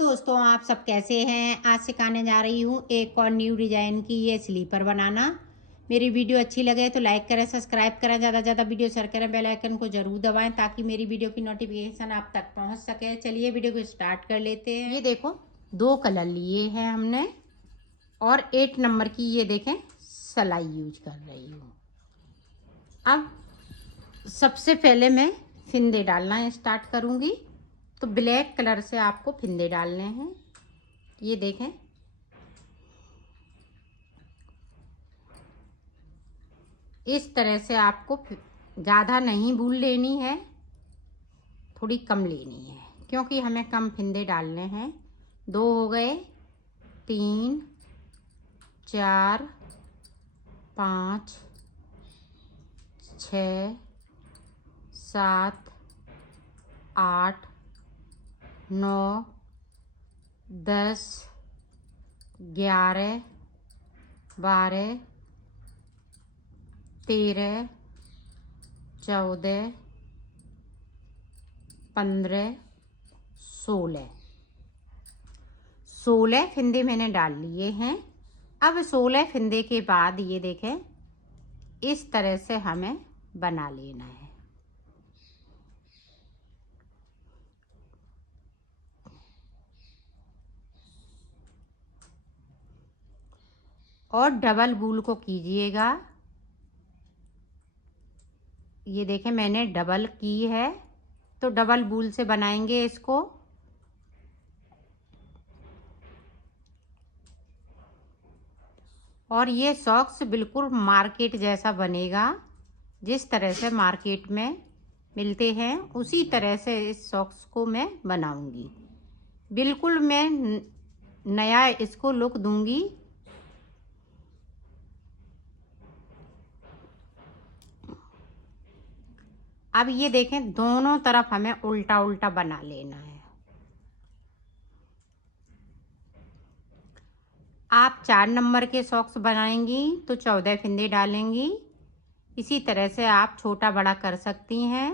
दोस्तों, आप सब कैसे हैं। आज सिखाने जा रही हूँ एक और न्यू डिज़ाइन की ये स्लीपर बनाना। मेरी वीडियो अच्छी लगे तो लाइक करें, सब्सक्राइब करें, ज़्यादा से ज़्यादा वीडियो शेयर करें, बेल आइकन को ज़रूर दबाएं ताकि मेरी वीडियो की नोटिफिकेशन आप तक पहुँच सके। चलिए वीडियो को स्टार्ट कर लेते हैं। ये देखो, 2 कलर लिए हैं हमने और 8 नंबर की ये देखें सिलाई यूज कर रही हूँ। अब सबसे पहले मैं फिंदे डालना स्टार्ट करूँगी। तो ब्लैक कलर से आपको फिंदे डालने हैं। ये देखें, इस तरह से आपको ज़्यादा नहीं बूल लेनी है, थोड़ी कम लेनी है क्योंकि हमें कम फिंदे डालने हैं। 2 हो गए, 3, 4, 5, 6, 7, 8, 9, 10, 11, 12, 13, 14, 15, 16 फिंदे मैंने डाल लिए हैं। अब 16 फिंदे के बाद ये देखें, इस तरह से हमें बना लेना है। और डबल बूल को कीजिएगा। ये देखें, मैंने डबल की है तो डबल बूल से बनाएंगे इसको। और ये सॉक्स बिल्कुल मार्केट जैसा बनेगा, जिस तरह से मार्केट में मिलते हैं उसी तरह से इस सॉक्स को मैं बनाऊंगी। बिल्कुल मैं नया इसको लुक दूंगी। अब ये देखें, दोनों तरफ हमें उल्टा उल्टा बना लेना है। आप 4 नंबर के सॉक्स बनाएंगी तो 14 फिंदे डालेंगी। इसी तरह से आप छोटा बड़ा कर सकती हैं।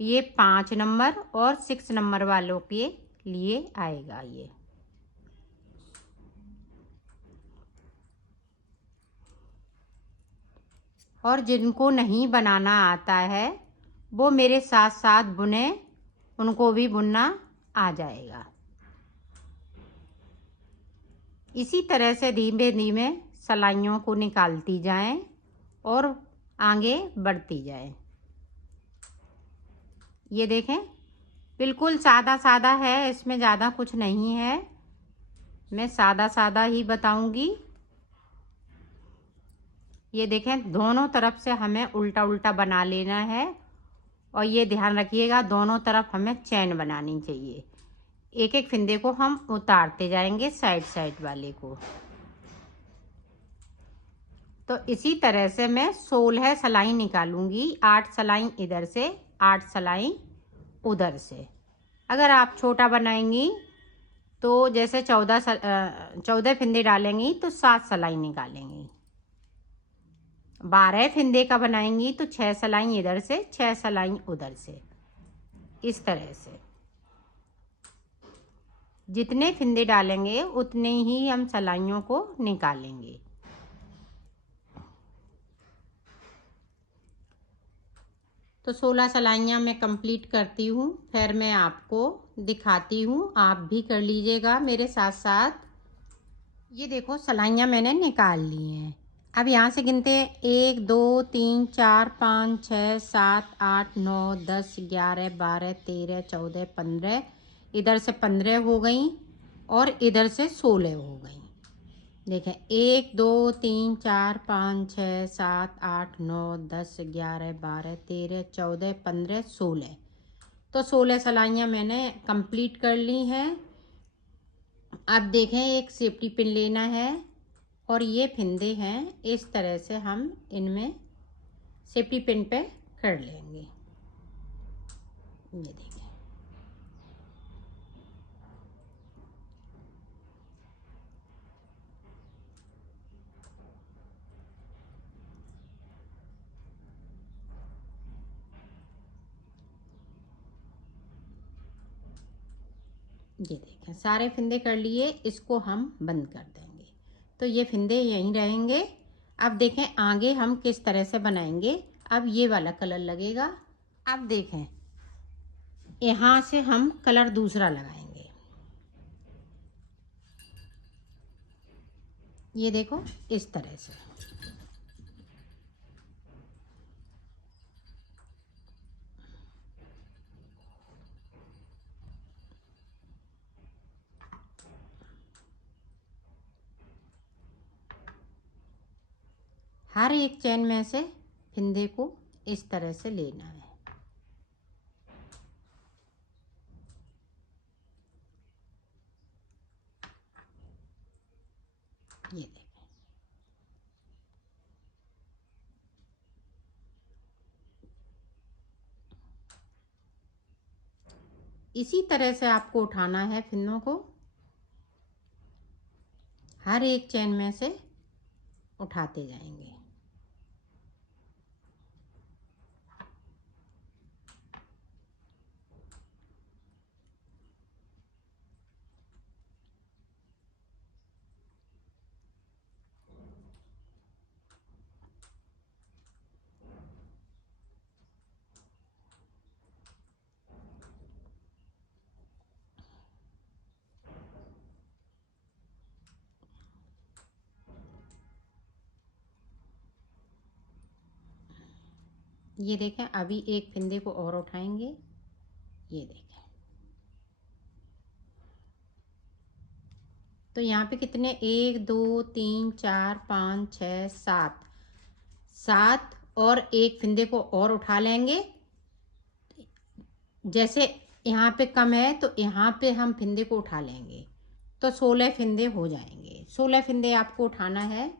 ये 5 नंबर और 6 नंबर वालों के लिए आएगा ये। और जिनको नहीं बनाना आता है वो मेरे साथ साथ बुने, उनको भी बुनना आ जाएगा। इसी तरह से धीमे धीमे सिलाइयों को निकालती जाएं और आगे बढ़ती जाएं। ये देखें, बिल्कुल सादा सादा है, इसमें ज़्यादा कुछ नहीं है। मैं सादा सादा ही बताऊंगी। ये देखें, दोनों तरफ से हमें उल्टा उल्टा बना लेना है। और ये ध्यान रखिएगा, दोनों तरफ हमें चैन बनानी चाहिए। एक एक फिंदे को हम उतारते जाएंगे साइड साइड वाले को। तो इसी तरह से मैं 16 सिलाई निकालूंगी। 8 सिलाई इधर से, 8 सिलाई उधर से। अगर आप छोटा बनाएंगी तो जैसे 14 फिंदे डालेंगी तो 7 सिलाई निकालेंगी। 12 फिंदे का बनाएंगी तो 6 सिलाई इधर से, 6 सिलाई उधर से। इस तरह से जितने फिंदे डालेंगे उतने ही हम सिलाइयों को निकालेंगे। तो 16 सिलाइयाँ मैं कंप्लीट करती हूँ, फिर मैं आपको दिखाती हूँ। आप भी कर लीजिएगा मेरे साथ साथ। ये देखो, सिलाइयाँ मैंने निकाल ली हैं। अब यहाँ से गिनते हैं, 1 2 3 4 5 6 7 8 9 10 11 12 13 14 15। इधर से 15 हो गई और इधर से 16 हो गई। देखें, 1 2 3 4 5 6 7 8 9 10 11 12 13 14 15 16। तो 16 सिलाइयाँ मैंने कंप्लीट कर ली हैं। अब देखें, एक सेफ्टी पिन लेना है और ये फिंदे हैं, इस तरह से हम इनमें सेफ्टी पिन पे कर लेंगे। ये देखें, ये देखें सारे फिंदे कर लिए, इसको हम बंद कर देंगे तो ये फिंदे यहीं रहेंगे। अब देखें आगे हम किस तरह से बनाएंगे। अब ये वाला कलर लगेगा। अब देखें यहाँ से हम कलर दूसरा लगाएंगे। ये देखो इस तरह से। हर एक चैन में से फिंदे को इस तरह से लेना है। ये देखें इसी तरह से आपको उठाना है फिंदों को, हर एक चैन में से उठाते जाएंगे। ये देखें अभी एक फिंदे को और उठाएंगे। ये देखें तो यहाँ पे कितने 1 2 3 4 5 6 7 7 और एक फिंदे को और उठा लेंगे। जैसे यहाँ पे कम है तो यहाँ पे हम फिंदे को उठा लेंगे तो 16 फिंदे हो जाएंगे। 16 फिंदे आपको उठाना है।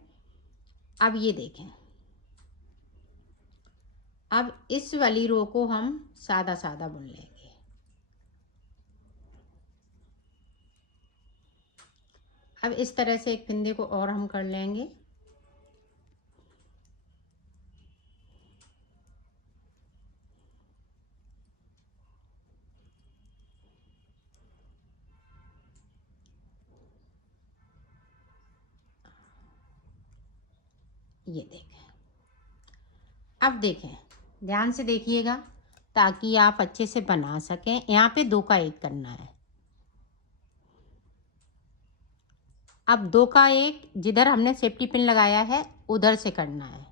अब ये देखें अब इस वाली रो को हम सादा सादा बुन लेंगे। अब इस तरह से एक फिंदे को और हम कर लेंगे। ये देखें अब देखें ध्यान से देखिएगा ताकि आप अच्छे से बना सकें। यहाँ पे 2 का 1 करना है। अब 2 का 1 जिधर हमने सेफ्टी पिन लगाया है उधर से करना है।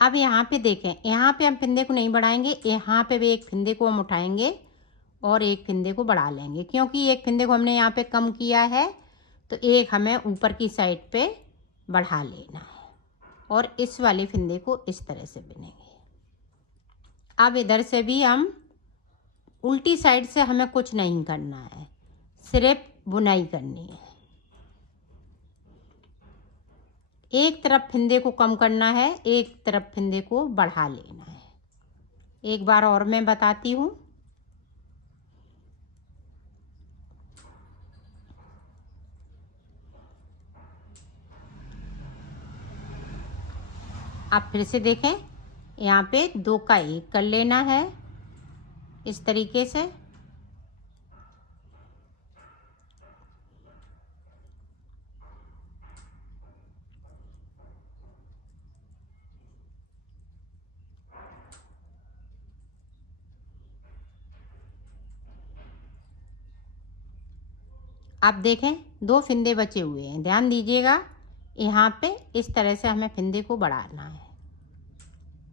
अब यहाँ पे देखें यहाँ पे हम फिंदे को नहीं बढ़ाएंगे, यहाँ पे भी एक फिंदे को हम उठाएंगे और एक फिंदे को बढ़ा लेंगे क्योंकि एक फिंदे को हमने यहाँ पे कम किया है तो एक हमें ऊपर की साइड पे बढ़ा लेना है और इस वाले फिंदे को इस तरह से बुनेंगे। अब इधर से भी हम उल्टी साइड से हमें कुछ नहीं करना है, सिर्फ बुनाई करनी है। एक तरफ फिंदे को कम करना है, एक तरफ फिंदे को बढ़ा लेना है। एक बार और मैं बताती हूँ। आप फिर से देखें यहाँ पे 2 का 1 कर लेना है इस तरीके से। आप देखें 2 फिंदे बचे हुए हैं, ध्यान दीजिएगा। यहाँ पे इस तरह से हमें फिंदे को बढ़ाना है,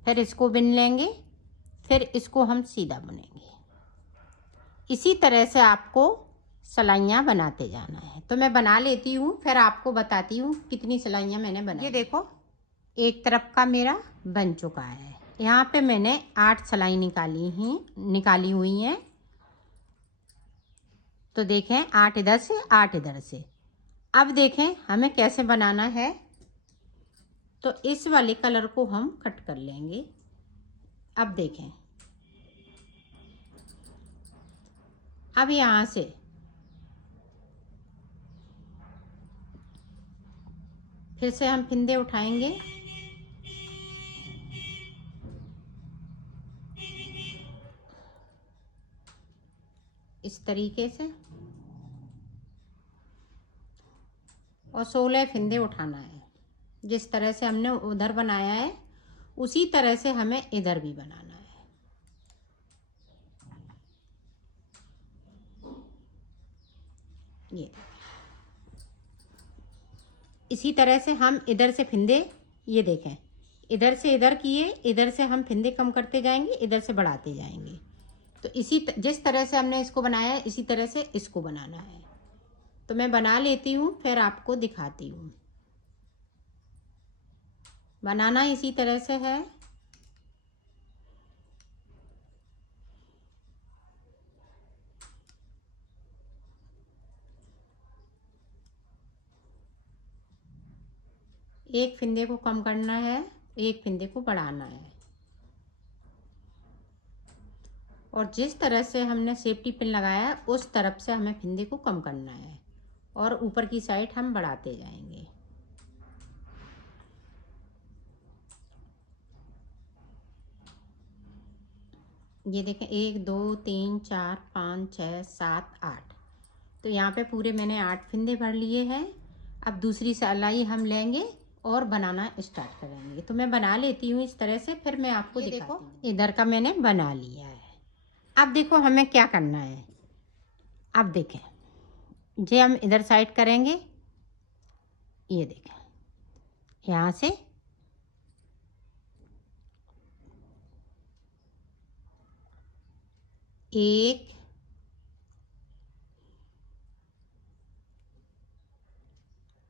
फिर इसको बुन लेंगे, फिर इसको हम सीधा बुनेंगे। इसी तरह से आपको सिलाइयाँ बनाते जाना है। तो मैं बना लेती हूँ फिर आपको बताती हूँ कितनी सिलाइयाँ मैंने बनाई। ये देखो एक तरफ का मेरा बन चुका है। यहाँ पे मैंने 8 सिलाई निकाली हुई हैं। तो देखें 8 इधर से 8 इधर से। अब देखें हमें कैसे बनाना है। तो इस वाले कलर को हम कट कर लेंगे। अब देखें अब यहाँ से फिर से हम फिंदे उठाएंगे, इस तरीके से, और 16 फिंदे उठाना है। जिस तरह से हमने उधर बनाया है उसी तरह से हमें इधर भी बनाना है। ये इसी तरह से हम इधर से फिंदे, ये देखें, इधर से इधर किए, इधर से हम फिंदे कम करते जाएंगे, इधर से बढ़ाते जाएंगे। तो जिस तरह से हमने इसको बनाया है इसी तरह से इसको बनाना है। तो मैं बना लेती हूँ, फिर आपको दिखाती हूँ। बनाना इसी तरह से है। एक फिंदे को कम करना है, एक फिंदे को बढ़ाना है, और जिस तरह से हमने सेफ्टी पिन लगाया है उस तरफ से हमें फिंदे को कम करना है, और ऊपर की साइड हम बढ़ाते जाएंगे। ये देखें, 1 2 3 4 5 6 7 8। तो यहाँ पे पूरे मैंने 8 फिंदे भर लिए हैं। अब दूसरी सिलाई हम लेंगे और बनाना स्टार्ट करेंगे। तो मैं बना लेती हूँ इस तरह से, फिर मैं आपको दिखाती हूँ। इधर का मैंने बना लिया है। अब देखो हमें क्या करना है। अब देखें, जे हम इधर साइड करेंगे, ये देखें, यहाँ से एक,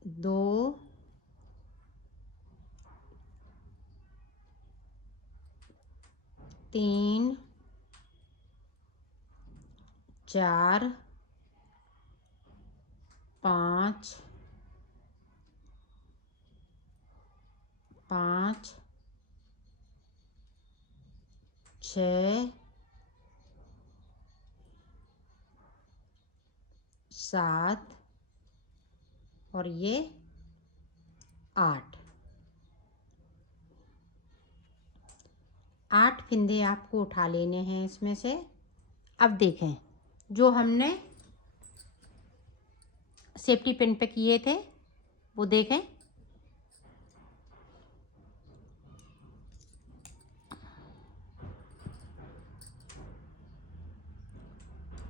दो, तीन, चार, 5, 5, 6, 7 और ये 8। 8 फिंदे आपको उठा लेने हैं इसमें से। अब देखें, जो हमने सेफ्टी पिन पे किए थे वो देखें,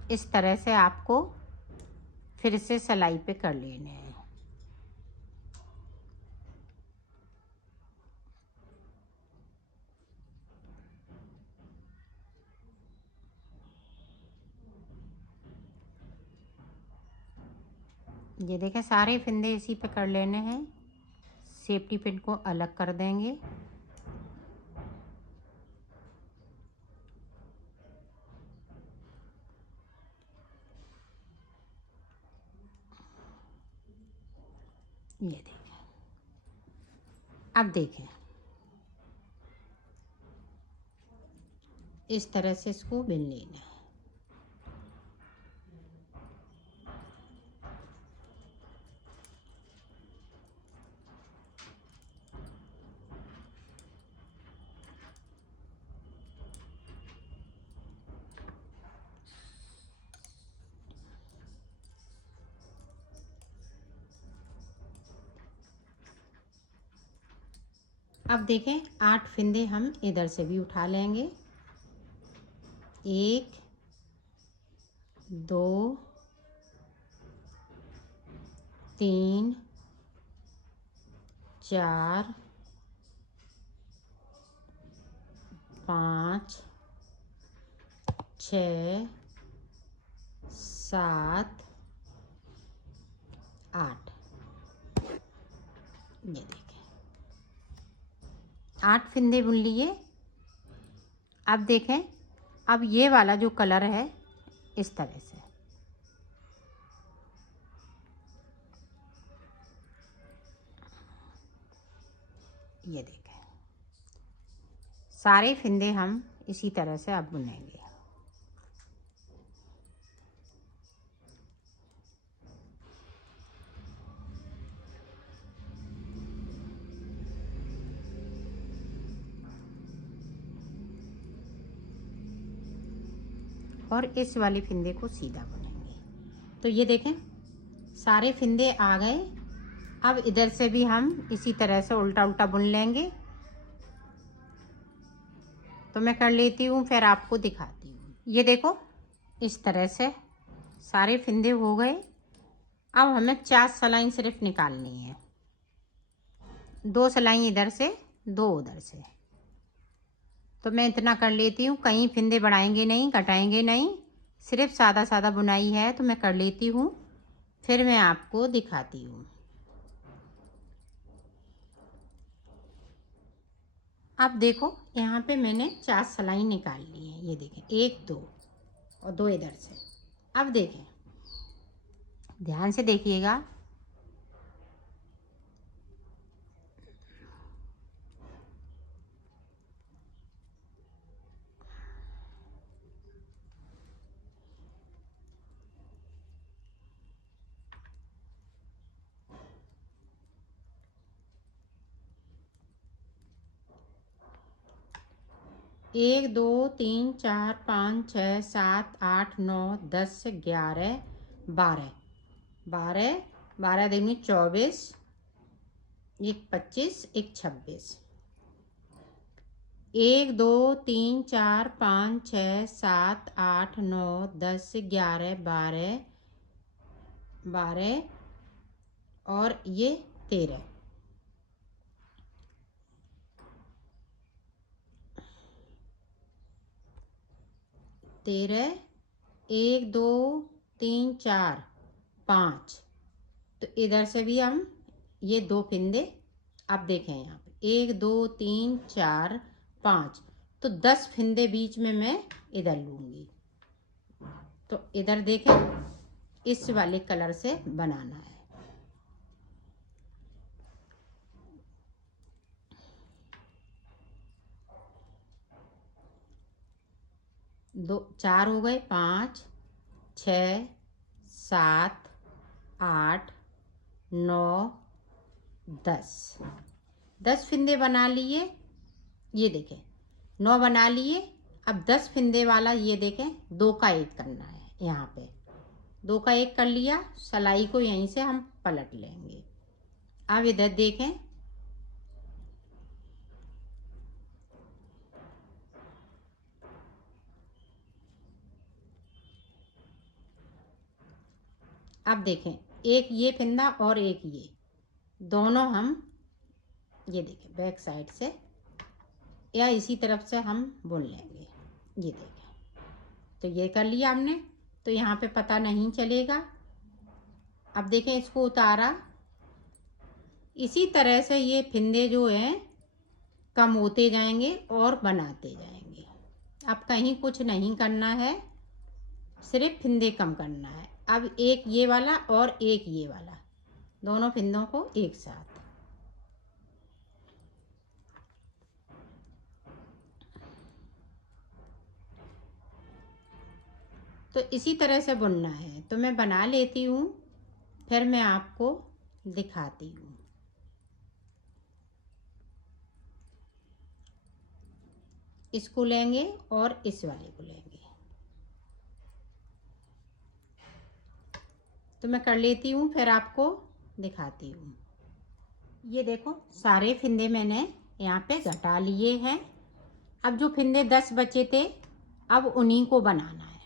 इस तरह से आपको फिर से सिलाई पे कर लेने हैं। ये देखें, सारे फिंदे इसी पे कर लेने हैं। सेफ्टी पिन को अलग कर देंगे। ये देखें, अब देखें, इस तरह से इसको बिन लेना है। अब देखें, 8 फिंदे हम इधर से भी उठा लेंगे। 1 2 3 4 5 6 7 8। ये देखें, 8 फिंदे बुन लिए। अब देखें, अब ये वाला जो कलर है इस तरह से, ये देखें, सारे फिंदे हम इसी तरह से अब बुनेंगे। और इस वाले फिंदे को सीधा बुनेंगे। तो ये देखें सारे फिंदे आ गए। अब इधर से भी हम इसी तरह से उल्टा उल्टा बुन लेंगे। तो मैं कर लेती हूँ, फिर आपको दिखाती हूँ। ये देखो इस तरह से सारे फिंदे हो गए। अब हमें 4 सलाई सिर्फ निकालनी है, 2 सलाई इधर से 2 उधर से। तो मैं इतना कर लेती हूँ, कहीं फिंदे बढ़ाएंगे नहीं, घटाएंगे नहीं, सिर्फ सादा सादा बुनाई है। तो मैं कर लेती हूँ, फिर मैं आपको दिखाती हूँ। अब देखो यहाँ पे मैंने 4 सलाई निकाल ली है। ये देखें 1 2 और 2 इधर से। अब देखें ध्यान से देखिएगा, 1 2 3 4 5 6 7 8 9 10 11 12 12 12 देंगे 24, एक 25, एक 26। 1 2 3 4 5 6 7 8 9 10 11 12 12 और ये 13। 13 1 2 3 4 5। तो इधर से भी हम ये 2 फिंदे। अब देखें यहाँ पे 1 2 3 4 5, तो 10 फिंदे बीच में मैं इधर लूँगी। तो इधर देखें इस वाले कलर से बनाना है। 2 4 हो गए, 5 6 7 8 9 10 10 फिंदे बना लिए। ये देखें 9 बना लिए। अब 10 फिंदे वाला ये देखें 2 का 1 करना है। यहाँ पे 2 का 1 कर लिया, सलाई को यहीं से हम पलट लेंगे। अब इधर देखें अब देखें एक ये फिंदा और एक ये दोनों हम ये देखें बैक साइड से या इसी तरफ से हम बुन लेंगे। ये देखें तो ये कर लिया हमने, तो यहाँ पे पता नहीं चलेगा। अब देखें इसको उतारा, इसी तरह से ये फिंदे जो हैं कम होते जाएंगे और बनाते जाएंगे। अब कहीं कुछ नहीं करना है, सिर्फ फिंदे कम करना है। अब एक ये वाला और एक ये वाला, दोनों फिंदों को एक साथ। तो इसी तरह से बुनना है। तो मैं बना लेती हूँ, फिर मैं आपको दिखाती हूँ। इसको लेंगे और इस वाले को लेंगे। तो मैं कर लेती हूँ, फिर आपको दिखाती हूँ। ये देखो सारे फिंदे मैंने यहाँ पे घटा लिए हैं। अब जो फिंदे 10 बचे थे, अब उन्हीं को बनाना है।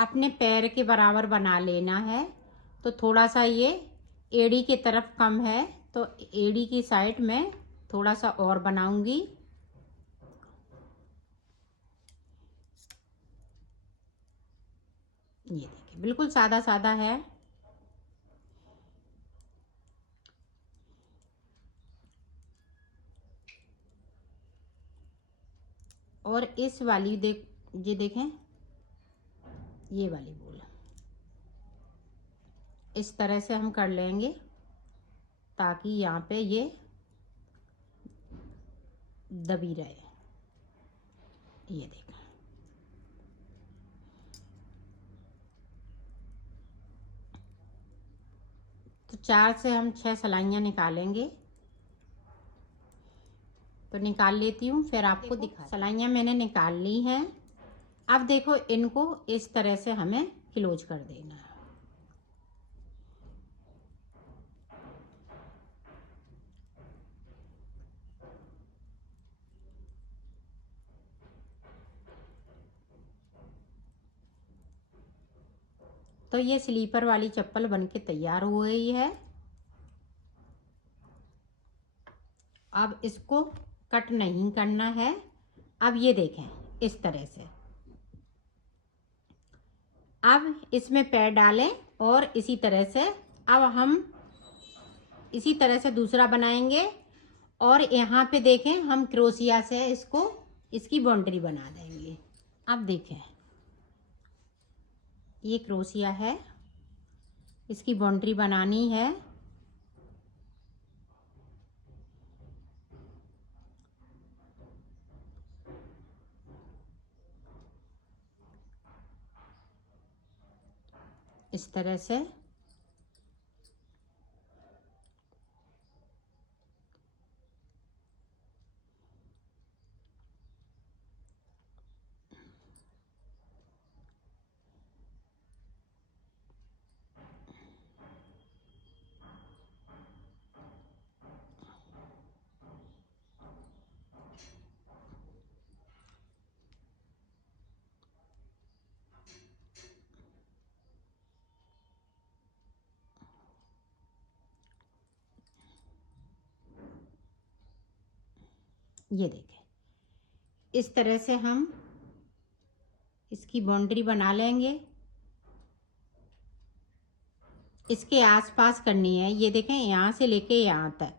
अपने पैर के बराबर बना लेना है। तो थोड़ा सा ये एड़ी की तरफ कम है, तो एड़ी की साइड में थोड़ा सा और बनाऊंगी। ये देखिए बिल्कुल सादा सादा है। और इस वाली ये देखें ये वाली बूल इस तरह से हम कर लेंगे ताकि यहाँ पे ये दबी रहे। ये देखें तो 4 से हम 6 सलाइयाँ निकालेंगे। तो निकाल लेती हूँ, फिर आपको दिखा। सिलाइयाँ मैंने निकाल ली हैं। अब देखो इनको इस तरह से हमें क्लोज कर देना है। तो ये स्लीपर वाली चप्पल बनके तैयार हो गई है। अब इसको कट नहीं करना है। अब ये देखें इस तरह से। अब इसमें पैर डालें और इसी तरह से अब हम इसी तरह से दूसरा बनाएंगे और यहाँ पे देखें हम क्रोशिया से इसको इसकी बाउंड्री बना देंगे। अब देखें ये क्रोशिया है, इसकी बाउंड्री बनानी है। इस तरह से ये देखें इस तरह से हम इसकी बाउंड्री बना लेंगे। इसके आसपास करनी है। ये देखें यहाँ से लेके यहाँ तक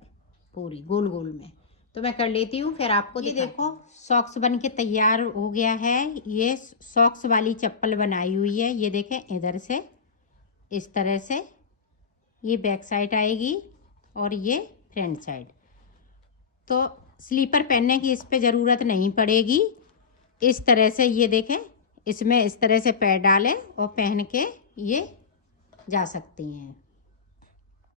पूरी गोल गोल में। तो मैं कर लेती हूँ, फिर आपको ये देखो सॉक्स बन के तैयार हो गया है। ये सॉक्स वाली चप्पल बनाई हुई है। ये देखें इधर से इस तरह से ये बैक साइड आएगी और ये फ्रंट साइड। तो स्लीपर पहनने की इस पे ज़रूरत नहीं पड़ेगी। इस तरह से ये देखें इसमें इस तरह से पैर डालें और पहन के ये जा सकती हैं।